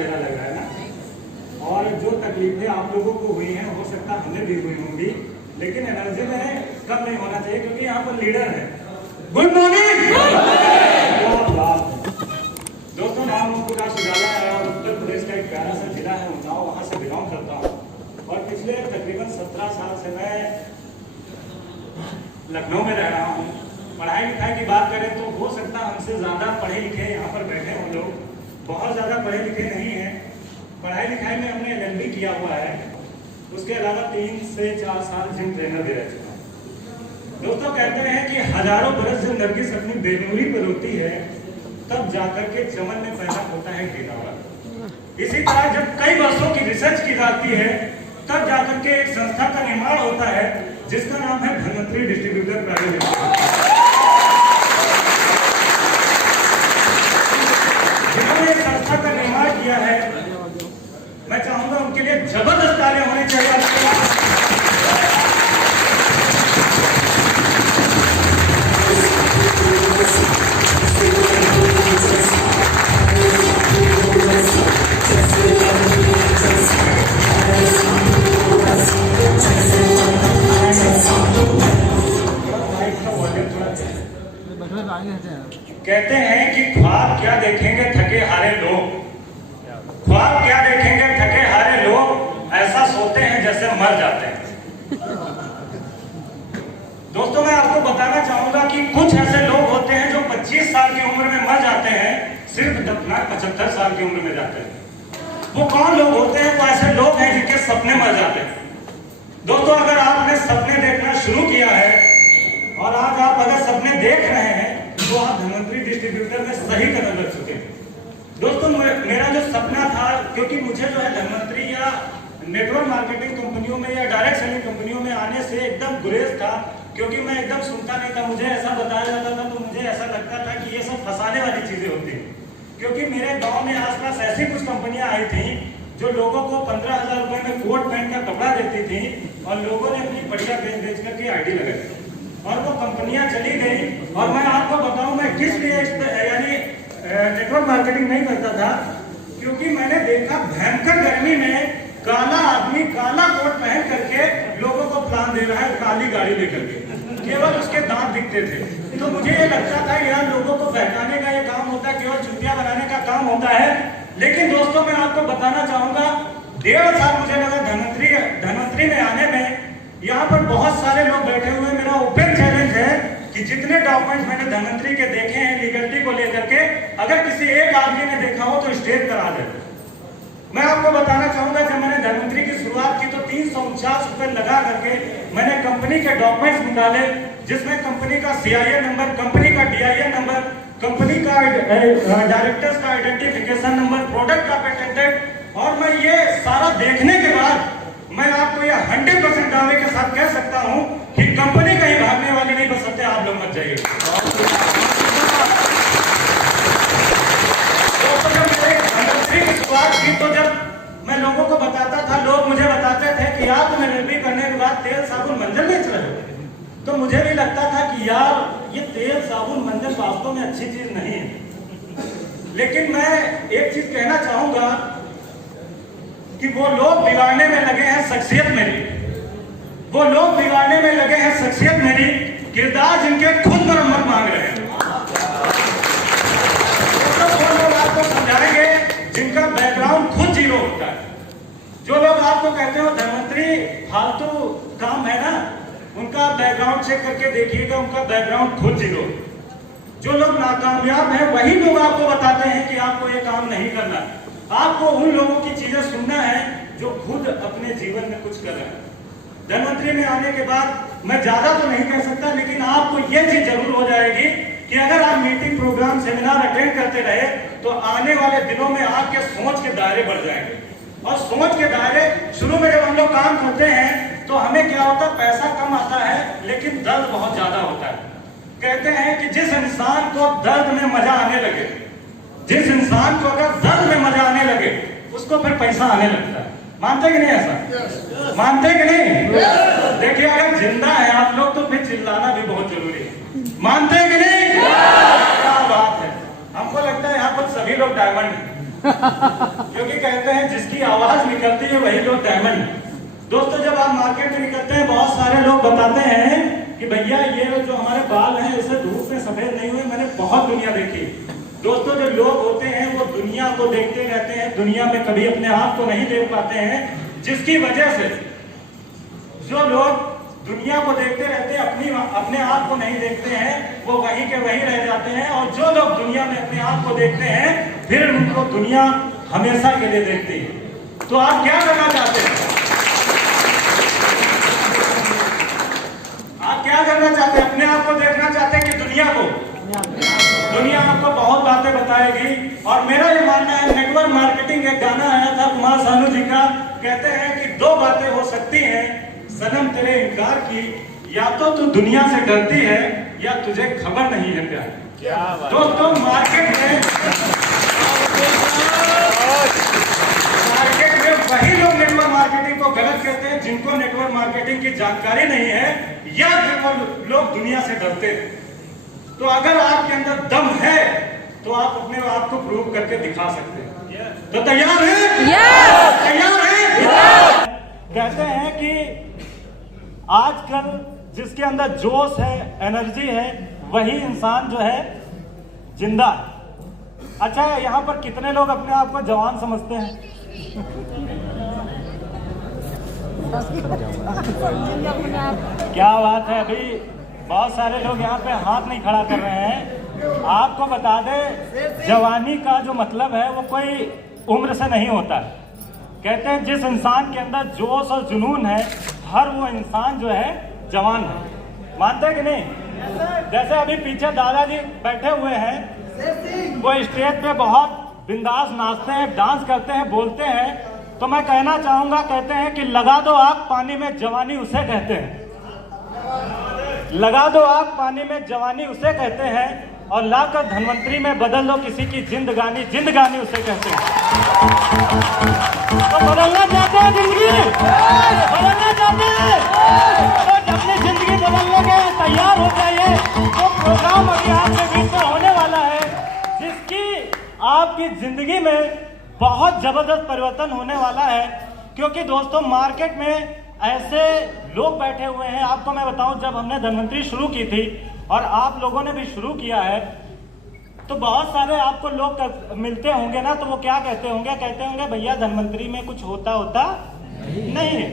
चेहरा लग रहा है ना। और जो तकलीफें आप लोगों को हुई हैं हो सकता है हमें भी हुई होंगी, लेकिन एनर्जी में कम नहीं होना चाहिए क्योंकि यहाँ पर लीडर है। गुड मॉर्निंग दोस्तों, नाम ओम प्रकाश उजाला है और उत्तर प्रदेश का एक प्यारा सा जिला है उन्नाव, वहाँ से बिलोंग करता हूँ। और पिछले तकरीबन 17 साल से मैं लखनऊ में रह रहा हूँ। पढ़ाई लिखाई की बात करें तो हो सकता है हमसे ज़्यादा पढ़े लिखे यहाँ पर बैठे हों लोग, बहुत ज़्यादा पढ़े लिखे नहीं हैं। पढ़ाई लिखाई में हमने LLB किया हुआ है, उसके अलावा 3 से 4 साल जिम ट्रेनर भी रह चुका हूँ। दोस्तों, कहते हैं कि हजारों बरस जब नरगिस अपनी बेनूरी पर होती है तब जाकर के चमन में पैदा होता है गिरावट। इसी तरह जब कई वर्षों की रिसर्च की जाती है तब जाकर के एक संस्था का निर्माण होता है जिसका नाम है धनवंतरी डिस्ट्रीब्यूटर प्राइवेट लिमिटेड। जिन्होंने एक संस्था का निर्माण किया है, मैं चाहूंगा उनके लिए जबरदस्त तालियां होनी चाहिए। कहते हैं कि ख्वाब क्या देखेंगे थके हारे लोग, ख्वाब क्या देखेंगे थके हारे लोग, ऐसा सोते हैं जैसे मर जाते हैं। दोस्तों, मैं आपको बताना चाहूंगा कि कुछ ऐसे लोग होते हैं जो 25 साल की उम्र में मर जाते हैं, सिर्फ दफना 75 साल की उम्र में जाते हैं। वो कौन लोग होते हैं? वो ऐसे लोग हैं जिनके सपने मर जाते हैं। दोस्तों, अगर आपने सपने देखना शुरू किया है और आज आप अगर सपने देख रहे हैं तो आप धनवंतरी डिस्ट्रीब्यूटर में सही कदम रख चुके हैं। दोस्तों, मेरा जो सपना था, क्योंकि मुझे जो है धनवंतरी या नेटवर्क मार्केटिंग कंपनियों में या डायरेक्ट सेलिंग कंपनियों में आने से एकदम गुरेज था, क्योंकि मैं एकदम सुनता नहीं था। मुझे ऐसा बताया जाता था तो मुझे ऐसा लगता था कि ये सब फंसाने वाली चीजें होती हैं। क्योंकि मेरे गाँव में आसपास ऐसी कुछ कंपनियां आई थी जो लोगों को 15,000 रुपए में कोट पैंट का कपड़ा देती थी और लोगों ने अपनी बढ़िया बेच करके ID लगाई और वो कंपनियां चली गई। और मैं आपको बताऊं मैं किस लिए यानी नेटवर्क मार्केटिंग नहीं करता था, क्योंकि मैंने देखा भयंकर गर्मी में काला आदमी काला कोट पहन करके लोगों को प्लान दे रहा है, काली गाड़ी लेकर के, केवल उसके दांत दिखते थे। तो मुझे ये लगता था यार लोगों को बहकाने का ये काम होता है, केवल चुटिया बनाने का काम होता है। लेकिन दोस्तों, मैं आपको बताना चाहूंगा 1.5 साल मुझे लगा धनवंतरी में आने में। यहाँ पर बहुत सारे लोग बैठे हुए, मेरा ओपन चैलेंज है कि जितने डॉक्यूमेंट्स मैंने धनवंतरी के देखे हैं लीगलिटी को लेकर के, अगर किसी एक आदमी ने देखा हो तो स्टेज पर आ जाए। मैं आपको बताना चाहूंगा जब मैंने धनवंतरी की शुरुआत की तो 349 रुपए लगा करके मैंने कंपनी के डॉक्यूमेंट्स निकाले, जिसमें कंपनी का CIN नंबर, कंपनी का DIN नंबर, कंपनी का डायरेक्टर्स का आइडेंटिफिकेशन नंबर, प्रोडक्ट का पेटेंटेड। और मैं ये सारा देखने के बाद मैं आपको ये 100% दावे के साथ कह सकता हूं कि कंपनी कहीं भागने वाली नहीं, बस सकते आप लोग मत जाइए। तो जब मैंने धनवंतरी की शुरुआत की तो जब मैं लोगों को बताता था, लोग मुझे बताते थे कि यार तुम LLB करने के बाद तेल साबुन मंजन बेच रहे हो, तो मुझे भी लगता था कि यार ये तेल साबुन मंजन वास्तव में अच्छी चीज नहीं है। लेकिन मैं एक चीज कहना चाहूंगा कि वो लोग बिगाड़ने में लगे हैं शख्सियत मेरी, वो लोग बिगाड़ने में लगे हैं शख्सियत मेरी, किरदार जिनके खुद मरम्मत मांग रहे हैं। तो वो लोग आपको समझाएंगे जिनका बैकग्राउंड खुद जीरो होता है। जो लोग आपको कहते हो धनवंतरी फालतू काम है ना, उनका बैकग्राउंड चेक करके देखिएगा, उनका बैकग्राउंड खुद जीरो। जो लोग नाकामयाब हैं वही लोग आपको बताते हैं कि आपको ये काम नहीं करना। आपको उन लोगों की चीजें सुनना है जो खुद अपने जीवन में कुछ कर रहे हैं। धनवंतरी में आने के बाद मैं ज्यादा तो नहीं कह सकता, लेकिन आपको यह चीज जरूर हो जाएगी कि अगर आप मीटिंग, प्रोग्राम, सेमिनार अटेंड करते रहे तो आने वाले दिनों में आपके सोच के दायरे बढ़ जाएंगे। और सोच के दायरे, शुरू में जब हम लोग काम करते हैं तो हमें क्या होता है, पैसा कम आता है लेकिन दर्द बहुत ज्यादा होता है। कहते हैं कि जिस इंसान को दर्द में मजा आने लगे, जिस इंसान को अगर दर्द में मजा आने लगे, उसको फिर पैसा आने लगता है। मानते कि नहीं ऐसा? मानते कि नहीं? देखिए, अगर जिंदा है आप लोग तो फिर चिल्लाना भी बहुत जरूरी है। मानते कि नहीं? क्या बात है। हमको लगता है यहाँ पर सभी लोग डायमंड हैं, क्योंकि निकलती है वही लोग डायमंड। दोस्तों जब आप मार्केट में निकलते हैं बहुत सारे लोग बताते हैं कि भैया ये जो हमारे बाल हैं इसे धूप में सफेद नहीं हुए। मैंने बहुत दुनिया देखी। दोस्तों जो लोग होते हैं वो दुनिया को देखते रहते हैं, दुनिया में कभी अपने आप को नहीं देख पाते हैं, जिसकी वजह से जो लोग दुनिया को देखते रहते हैं अपने आप को नहीं देखते हैं, वो वहीं के वहीं रह जाते हैं। और जो लोग दुनिया में अपने आप को देखते हैं फिर उनको दुनिया हमेशा के लिए देखती है। तो आप क्या करना चाहते हैं? आप क्या करना चाहते हैं? अपने आप को देखना चाहते हैं कि दुनिया को? दुनिया आपको बहुत बातें बताएगी। और मेरा ये मानना है, नेटवर्क मार्केटिंग एक गाना आया था कुमार सानू जी का, कहते हैं कि दो बातें हो सकती हैं सनम तेरे इनकार की, या तो तू दुनिया से डरती है या तुझे खबर नहीं है प्यार। दोस्तों मार्केट में वही लोग नेटवर्क मार्केटिंग को गलत कहते हैं जिनको नेटवर्क मार्केटिंग की जानकारी नहीं है या जो लोग दुनिया से डरते हैं। तो अगर आपके अंदर दम है तो आप अपने आप को प्रूव करके दिखा सकते हैं। तो तैयार है? तैयार है? कहते हैं कि आजकल जिसके अंदर जोश है, एनर्जी है, वही इंसान जो है जिंदा है। अच्छा यहाँ पर कितने लोग अपने आप को जवान समझते हैं? क्या बात है, अभी बहुत सारे लोग यहाँ पे हाथ नहीं खड़ा कर रहे हैं। आपको बता दें जवानी का जो मतलब है वो कोई उम्र से नहीं होता है। कहते हैं जिस इंसान के अंदर जोश और जुनून है हर वो इंसान जो है जवान है। मानते हैं कि नहीं? जैसे अभी पीछे दादाजी बैठे हुए हैं, वो स्टेज पे बहुत बिंदास नाचते हैं, डांस करते हैं, बोलते हैं। तो मैं कहना चाहूंगा, कहते हैं कि लगा दो आग पानी में जवानी उसे कहते हैं। लगा दो आग पानी में जवानी उसे कहते हैं, और लाकर धनवंतरी में बदल दो किसी की जिंदगानी, जिंदगानी उसे कहते हैं। तो बदलना चाहते हैं जिंदगी? बदलना चाहते हैं तो अपनी जिंदगी बदलने के तैयार हो जाइए। तो प्रोग्राम अभी आपके बीच में होने वाला है जिसकी आपकी जिंदगी में बहुत जबरदस्त परिवर्तन होने वाला है। क्योंकि दोस्तों मार्केट में ऐसे लोग बैठे हुए हैं, आपको मैं बताऊं जब हमने धनवंतरी शुरू की थी और आप लोगों ने भी शुरू किया है, तो बहुत सारे आपको लोग मिलते होंगे ना, तो वो क्या कहते होंगे भैया धनवंतरी में कुछ होता नहीं है।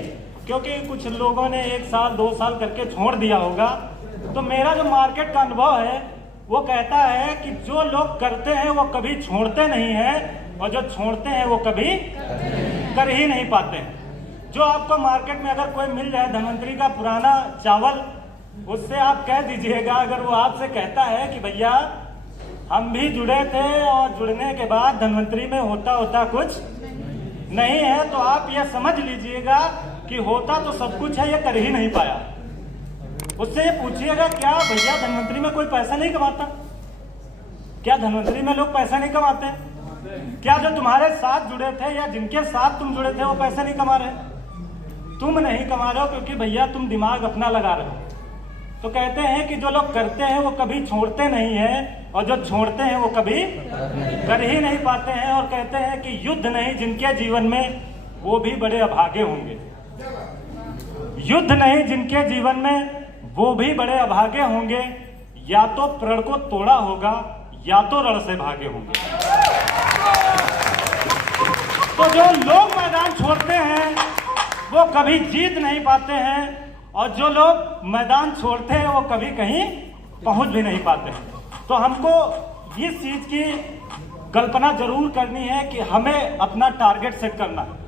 क्योंकि कुछ लोगों ने 1 साल 2 साल करके छोड़ दिया होगा। तो मेरा जो मार्केट का अनुभव है वो कहता है कि जो लोग करते हैं वो कभी छोड़ते नहीं हैं, और जो छोड़ते हैं वो कभी कर ही नहीं पाते हैं। जो आपको मार्केट में अगर कोई मिल जाए धनवंतरी का पुराना चावल, उससे आप कह दीजिएगा, अगर वो आपसे कहता है कि भैया हम भी जुड़े थे और जुड़ने के बाद धनवंतरी में होता कुछ नहीं है, तो आप ये समझ लीजिएगा कि होता तो सब कुछ है, ये कर ही नहीं पाया। उससे ये पूछिएगा क्या भैया धनवंतरी में कोई पैसा नहीं कमाता? क्या धनवंतरी में लोग पैसा नहीं कमाते? क्या जो तुम्हारे साथ जुड़े थे या जिनके साथ तुम जुड़े थे वो पैसा नहीं कमा रहे? तुम नहीं कमा रहे हो क्योंकि भैया तुम दिमाग अपना लगा रहे हो। तो कहते हैं कि जो लोग करते हैं वो कभी छोड़ते नहीं हैं, और जो छोड़ते हैं वो कभी कर ही नहीं पाते हैं। और कहते हैं कि युद्ध नहीं जिनके जीवन में वो भी बड़े अभागे होंगे। युद्ध नहीं जिनके जीवन में वो भी बड़े अभागे होंगे। या तो प्रण को तोड़ा होगा या तो रण से भागे होंगे। तो जो लोग मैदान छोड़ते हैं वो कभी जीत नहीं पाते हैं, और जो लोग मैदान छोड़ते हैं वो कभी कहीं पहुंच भी नहीं पाते हैं। तो हमको इस चीज की कल्पना जरूर करनी है कि हमें अपना टारगेट सेट करना है।